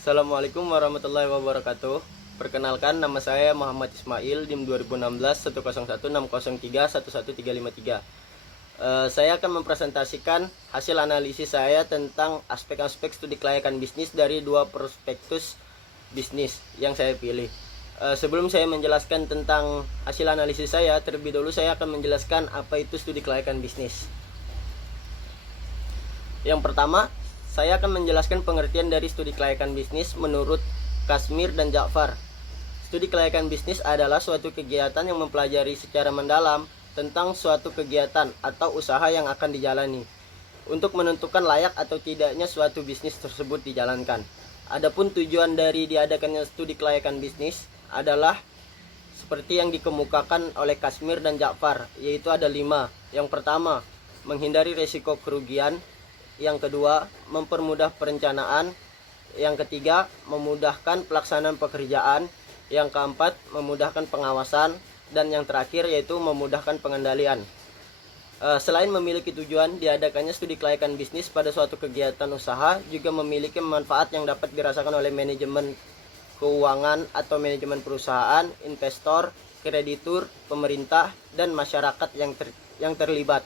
Assalamualaikum warahmatullahi wabarakatuh. Perkenalkan, nama saya Muhammad Ismail, DIM 2016 1016031131153. Saya akan mempresentasikan hasil analisis saya tentang aspek-aspek studi kelayakan bisnis dari dua prospektus bisnis yang saya pilih. Sebelum saya menjelaskan tentang hasil analisis saya, terlebih dahulu saya akan menjelaskan apa itu studi kelayakan bisnis. Yang pertama, saya akan menjelaskan pengertian dari studi kelayakan bisnis menurut Kashmir dan Ja'far. Studi kelayakan bisnis adalah suatu kegiatan yang mempelajari secara mendalam tentang suatu kegiatan atau usaha yang akan dijalani untuk menentukan layak atau tidaknya suatu bisnis tersebut dijalankan. Adapun tujuan dari diadakannya studi kelayakan bisnis adalah seperti yang dikemukakan oleh Kashmir dan Ja'far, yaitu ada 5. Yang pertama, menghindari risiko kerugian. Yang kedua, mempermudah perencanaan. Yang ketiga, memudahkan pelaksanaan pekerjaan. Yang keempat, memudahkan pengawasan. Dan yang terakhir yaitu memudahkan pengendalian. Selain memiliki tujuan, diadakannya studi kelayakan bisnis pada suatu kegiatan usaha juga memiliki manfaat yang dapat dirasakan oleh manajemen keuangan atau manajemen perusahaan, investor, kreditur, pemerintah, dan masyarakat yang terlibat.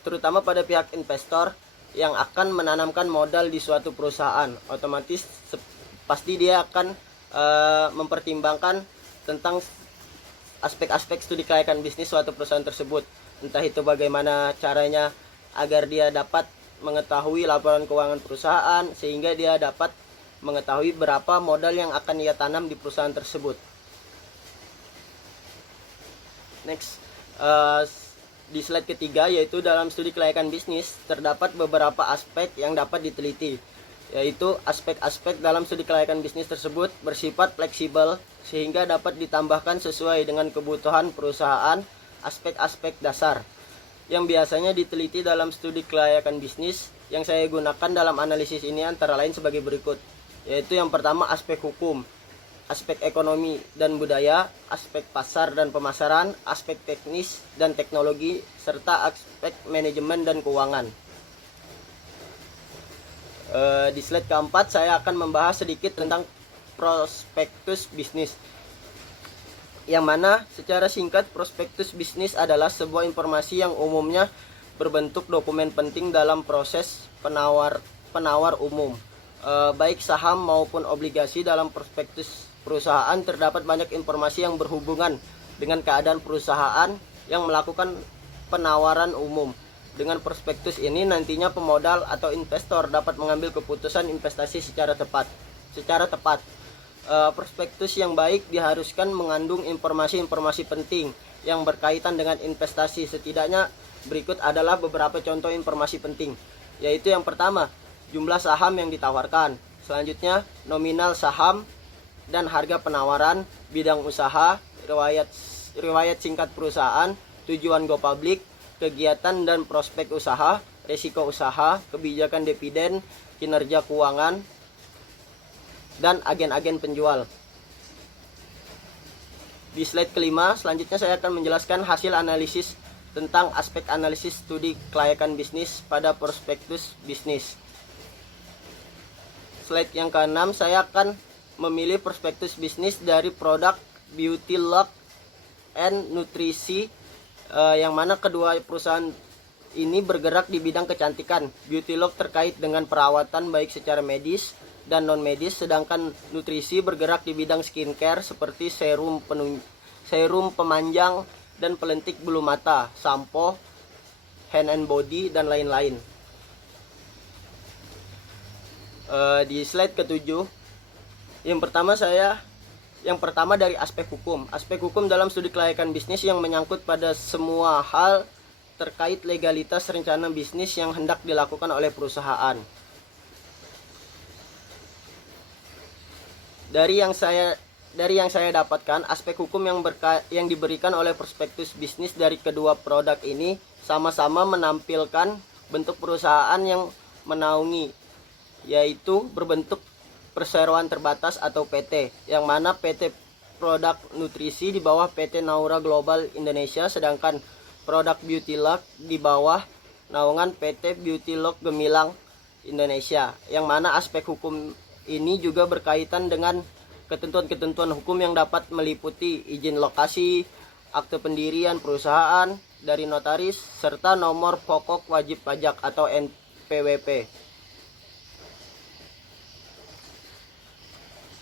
Terutama pada pihak investor yang akan menanamkan modal di suatu perusahaan, otomatis pasti dia akan mempertimbangkan tentang aspek-aspek studi kelayakan bisnis suatu perusahaan tersebut. Entah itu bagaimana caranya agar dia dapat mengetahui laporan keuangan perusahaan sehingga dia dapat mengetahui berapa modal yang akan ia tanam di perusahaan tersebut. Next, di slide ketiga, yaitu dalam studi kelayakan bisnis terdapat beberapa aspek yang dapat diteliti, yaitu aspek-aspek dalam studi kelayakan bisnis tersebut bersifat fleksibel sehingga dapat ditambahkan sesuai dengan kebutuhan perusahaan. Aspek-aspek dasar yang biasanya diteliti dalam studi kelayakan bisnis yang saya gunakan dalam analisis ini antara lain sebagai berikut, yaitu yang pertama aspek hukum, aspek ekonomi dan budaya, aspek pasar dan pemasaran, aspek teknis dan teknologi, serta aspek manajemen dan keuangan. Di slide keempat saya akan membahas sedikit tentang prospektus bisnis, yang mana secara singkat prospektus bisnis adalah sebuah informasi yang umumnya berbentuk dokumen penting dalam proses penawar umum. Baik saham maupun obligasi. Dalam prospektus perusahaan terdapat banyak informasi yang berhubungan dengan keadaan perusahaan yang melakukan penawaran umum. Dengan prospektus ini nantinya pemodal atau investor dapat mengambil keputusan investasi secara tepat. Prospektus yang baik diharuskan mengandung informasi-informasi penting yang berkaitan dengan investasi. Setidaknya berikut adalah beberapa contoh informasi penting, yaitu yang pertama, jumlah saham yang ditawarkan. Selanjutnya, nominal saham dan harga penawaran, bidang usaha, riwayat singkat perusahaan, tujuan go public, kegiatan dan prospek usaha, risiko usaha, kebijakan dividen, kinerja keuangan, dan agen-agen penjual. Di slide kelima, selanjutnya saya akan menjelaskan hasil analisis tentang aspek analisis studi kelayakan bisnis pada prospektus bisnis. Slide yang keenam, saya akan memilih prospektus bisnis dari produk Beauty Lock and Nutrisi, yang mana kedua perusahaan ini bergerak di bidang kecantikan. Beauty Lock terkait dengan perawatan baik secara medis dan non medis, sedangkan Nutrisi bergerak di bidang skincare seperti serum pemanjang dan pelentik bulu mata, sampo, hand and body, dan lain-lain. Di slide ketujuh, yang pertama dari aspek hukum. Aspek hukum dalam studi kelayakan bisnis yang menyangkut pada semua hal terkait legalitas rencana bisnis yang hendak dilakukan oleh perusahaan. Dari yang saya dapatkan, aspek hukum yang diberikan oleh prospektus bisnis dari kedua produk ini sama-sama menampilkan bentuk perusahaan yang menaungi, yaitu berbentuk perseroan terbatas atau PT, yang mana PT Produk Nutrisi di bawah PT Naura Global Indonesia, sedangkan Produk Beauty Lock di bawah naungan PT Beauty Lock Gemilang Indonesia, yang mana aspek hukum ini juga berkaitan dengan ketentuan-ketentuan hukum yang dapat meliputi izin lokasi, akte pendirian perusahaan dari notaris, serta nomor pokok wajib pajak atau NPWP.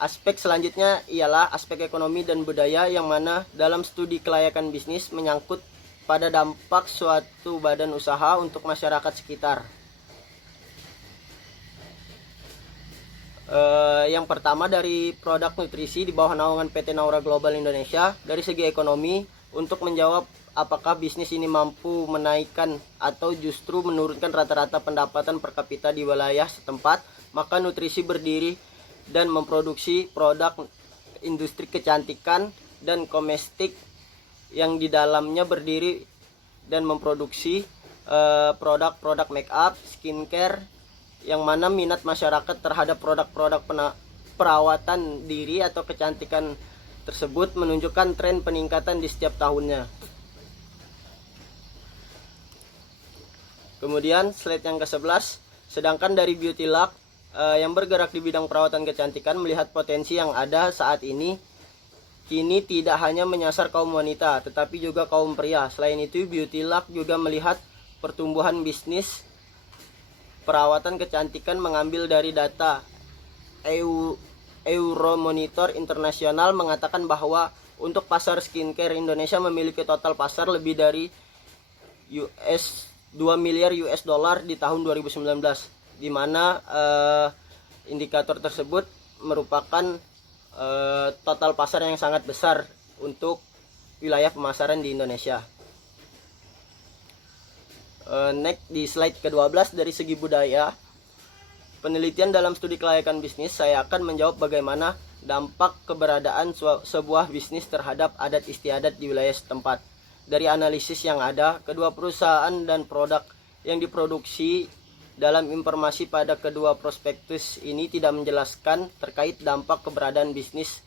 Aspek selanjutnya ialah aspek ekonomi dan budaya, yang mana dalam studi kelayakan bisnis menyangkut pada dampak suatu badan usaha untuk masyarakat sekitar. Yang pertama dari produk nutrisi di bawah naungan PT Naura Global Indonesia. Dari segi ekonomi, untuk menjawab apakah bisnis ini mampu menaikkan atau justru menurunkan rata-rata pendapatan per kapita di wilayah setempat, maka nutrisi berdiri dan memproduksi produk industri kecantikan dan komestik yang di dalamnya berdiri dan memproduksi produk-produk make up, skincare, yang mana minat masyarakat terhadap produk-produk perawatan diri atau kecantikan tersebut menunjukkan tren peningkatan di setiap tahunnya. Kemudian slide yang ke-11, sedangkan dari Beauty Luck yang bergerak di bidang perawatan kecantikan melihat potensi yang ada saat ini kini tidak hanya menyasar kaum wanita tetapi juga kaum pria. Selain itu, Beauty Luck juga melihat pertumbuhan bisnis perawatan kecantikan mengambil dari data Euromonitor Internasional mengatakan bahwa untuk pasar skincare, Indonesia memiliki total pasar lebih dari 2 miliar US dollar di tahun 2019, di mana indikator tersebut merupakan total pasar yang sangat besar untuk wilayah pemasaran di Indonesia. Next di slide ke-12, dari segi budaya, penelitian dalam studi kelayakan bisnis, saya akan menjawab bagaimana dampak keberadaan sebuah bisnis terhadap adat istiadat di wilayah setempat. Dari analisis yang ada, kedua perusahaan dan produk yang diproduksi dalam informasi pada kedua prospektus ini tidak menjelaskan terkait dampak keberadaan bisnis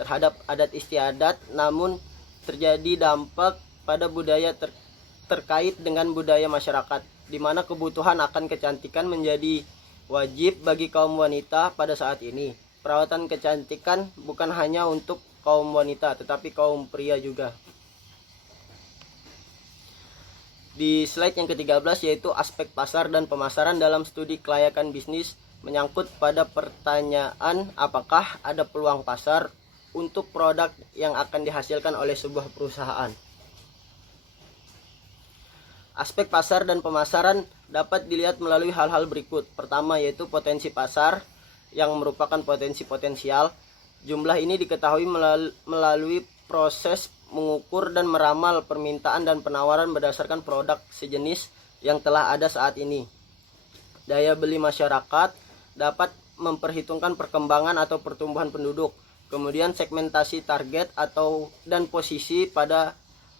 terhadap adat istiadat, namun terjadi dampak pada budaya terkait dengan budaya masyarakat, di mana kebutuhan akan kecantikan menjadi wajib bagi kaum wanita pada saat ini. Perawatan kecantikan bukan hanya untuk kaum wanita, tetapi kaum pria juga. Di slide yang ke-13, yaitu aspek pasar dan pemasaran dalam studi kelayakan bisnis, menyangkut pada pertanyaan apakah ada peluang pasar untuk produk yang akan dihasilkan oleh sebuah perusahaan. Aspek pasar dan pemasaran dapat dilihat melalui hal-hal berikut. Pertama, yaitu potensi pasar yang merupakan potensi potensial. Jumlah ini diketahui melalui proses mengukur dan meramal permintaan dan penawaran berdasarkan produk sejenis yang telah ada saat ini. Daya beli masyarakat dapat memperhitungkan perkembangan atau pertumbuhan penduduk. Kemudian segmentasi target dan posisi pada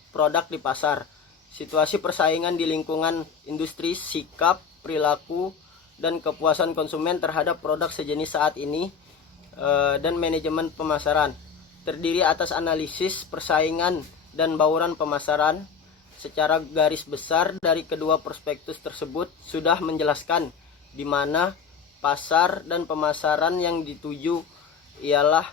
produk di pasar. Situasi persaingan di lingkungan industri, sikap, perilaku, dan kepuasan konsumen terhadap produk sejenis saat ini, dan manajemen pemasaran. Terdiri atas analisis persaingan dan bauran pemasaran. Secara garis besar dari kedua prospektus tersebut sudah menjelaskan di mana pasar dan pemasaran yang dituju ialah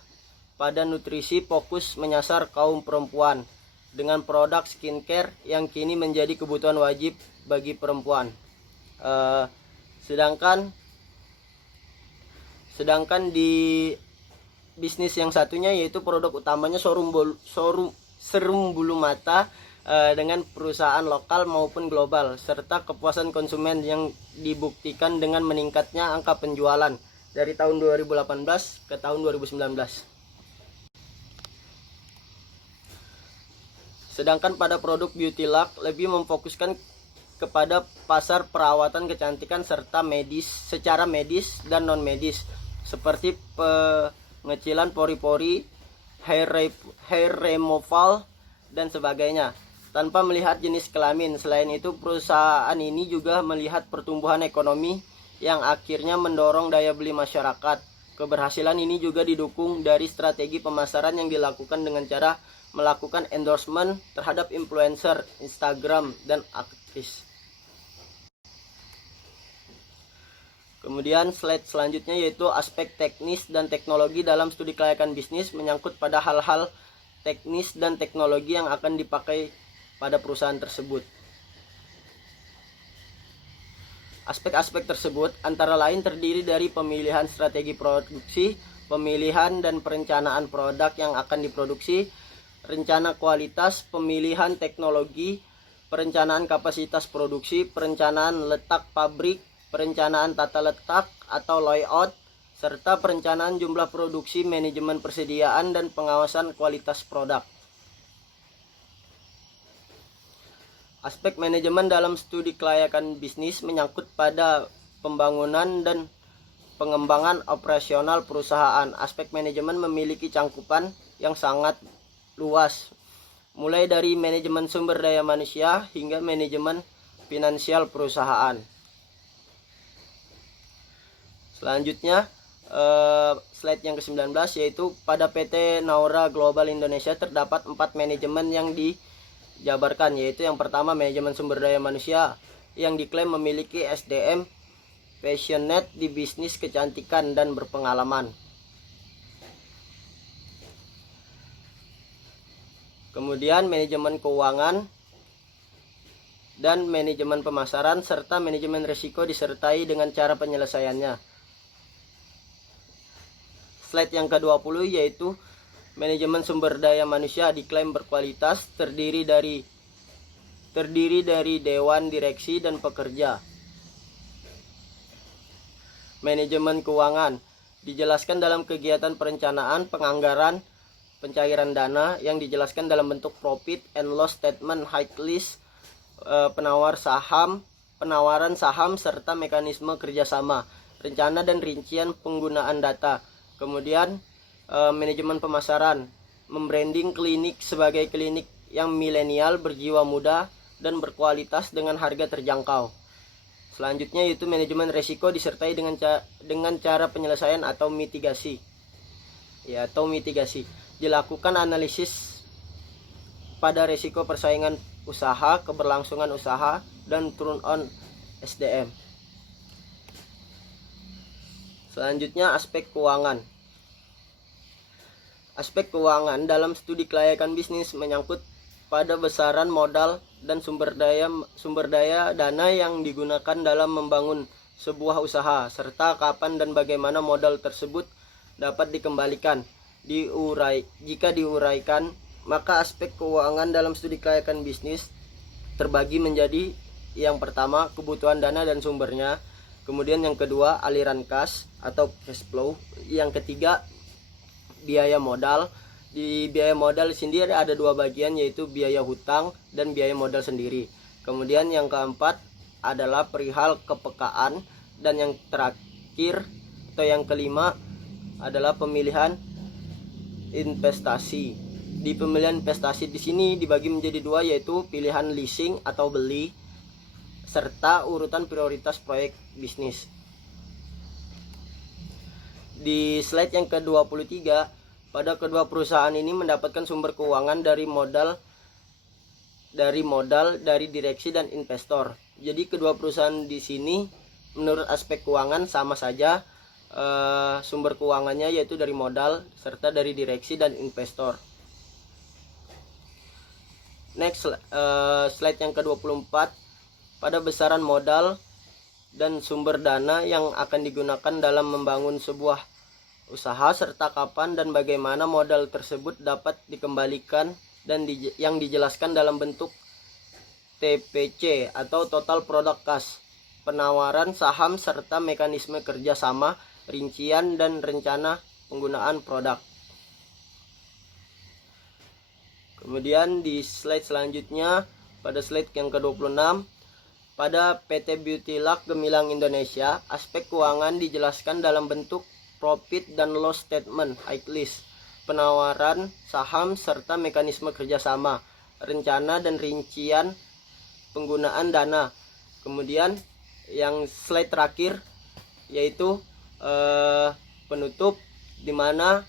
pada nutrisi fokus menyasar kaum perempuan, dengan produk skincare yang kini menjadi kebutuhan wajib bagi perempuan. Sedangkan di bisnis yang satunya, yaitu produk utamanya serum bulu mata dengan perusahaan lokal maupun global, serta kepuasan konsumen yang dibuktikan dengan meningkatnya angka penjualan dari tahun 2018 ke tahun 2019. Sedangkan pada produk Beauty Luck lebih memfokuskan kepada pasar perawatan kecantikan serta secara medis dan non medis, seperti pengecilan pori-pori, hair removal, dan sebagainya, tanpa melihat jenis kelamin. Selain itu, perusahaan ini juga melihat pertumbuhan ekonomi yang akhirnya mendorong daya beli masyarakat. Keberhasilan ini juga didukung dari strategi pemasaran yang dilakukan dengan cara melakukan endorsement terhadap influencer, Instagram, dan aktris. Kemudian slide selanjutnya yaitu aspek teknis dan teknologi dalam studi kelayakan bisnis, menyangkut pada hal-hal teknis dan teknologi yang akan dipakai pada perusahaan tersebut. Aspek-aspek tersebut antara lain terdiri dari pemilihan strategi produksi, pemilihan dan perencanaan produk yang akan diproduksi, rencana kualitas, pemilihan teknologi, perencanaan kapasitas produksi, perencanaan letak pabrik, perencanaan tata letak atau layout, serta perencanaan jumlah produksi, manajemen persediaan, dan pengawasan kualitas produk. Aspek manajemen dalam studi kelayakan bisnis menyangkut pada pembangunan dan pengembangan operasional perusahaan. Aspek manajemen memiliki cangkupan yang sangat luas, mulai dari manajemen sumber daya manusia hingga manajemen finansial perusahaan. Selanjutnya slide yang ke-19 yaitu pada PT Naura Global Indonesia terdapat 4 manajemen yang dijabarkan, yaitu yang pertama manajemen sumber daya manusia yang diklaim memiliki SDM passionate di bisnis kecantikan dan berpengalaman. Kemudian manajemen keuangan dan manajemen pemasaran serta manajemen risiko disertai dengan cara penyelesaiannya. Slide yang ke-20 yaitu manajemen sumber daya manusia diklaim berkualitas, terdiri dari dewan direksi dan pekerja. Manajemen keuangan dijelaskan dalam kegiatan perencanaan, penganggaran, pencairan dana yang dijelaskan dalam bentuk profit and loss statement, high list, penawaran saham serta mekanisme kerjasama, rencana dan rincian penggunaan data. Kemudian manajemen pemasaran, membranding klinik sebagai klinik yang milenial, berjiwa muda, dan berkualitas dengan harga terjangkau. Selanjutnya yaitu manajemen risiko disertai dengan cara penyelesaian atau mitigasi. Dilakukan analisis pada risiko persaingan usaha, keberlangsungan usaha, dan turn on SDM. Selanjutnya aspek keuangan. Aspek keuangan dalam studi kelayakan bisnis menyangkut pada besaran modal dan sumber daya dana yang digunakan dalam membangun sebuah usaha, serta kapan dan bagaimana modal tersebut dapat dikembalikan. Jika diuraikan, maka aspek keuangan dalam studi kelayakan bisnis terbagi menjadi yang pertama kebutuhan dana dan sumbernya, kemudian yang kedua aliran kas atau cash flow, yang ketiga biaya modal. Di biaya modal sendiri ada dua bagian, yaitu biaya hutang dan biaya modal sendiri. Kemudian yang keempat adalah perihal kepekaan, dan yang terakhir atau yang kelima adalah pemilihan investasi. Di pemilihan investasi di sini dibagi menjadi dua, yaitu pilihan leasing atau beli serta urutan prioritas proyek bisnis. Di slide yang ke-23, pada kedua perusahaan ini mendapatkan sumber keuangan dari modal, dari direksi dan investor. Jadi kedua perusahaan di sini menurut aspek keuangan sama saja, sumber keuangannya yaitu dari modal serta dari direksi dan investor. Next, slide yang ke-24, pada besaran modal dan sumber dana yang akan digunakan dalam membangun sebuah usaha, serta kapan dan bagaimana modal tersebut dapat dikembalikan, dan yang dijelaskan dalam bentuk TPC atau Total Product Cost, penawaran saham serta mekanisme kerjasama, rincian dan rencana penggunaan produk. Kemudian di slide selanjutnya, pada slide yang ke-26, pada PT Beauty Luck Gemilang Indonesia, aspek keuangan dijelaskan dalam bentuk profit dan loss statement, high list, penawaran saham serta mekanisme kerjasama, rencana dan rincian penggunaan dana. Kemudian yang slide terakhir yaitu penutup, dimana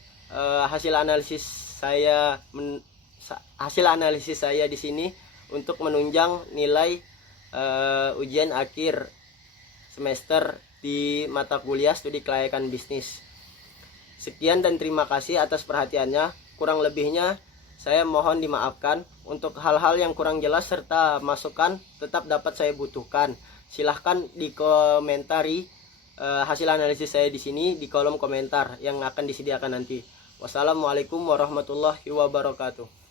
hasil analisis saya di sini untuk menunjang nilai ujian akhir semester di mata kuliah studi kelayakan bisnis. Sekian dan terima kasih atas perhatiannya. Kurang lebihnya saya mohon dimaafkan. Untuk hal-hal yang kurang jelas serta masukan tetap dapat saya butuhkan. Silahkan dikomentari hasil analisis saya di sini di kolom komentar yang akan disediakan nanti. Wassalamualaikum warahmatullahi wabarakatuh.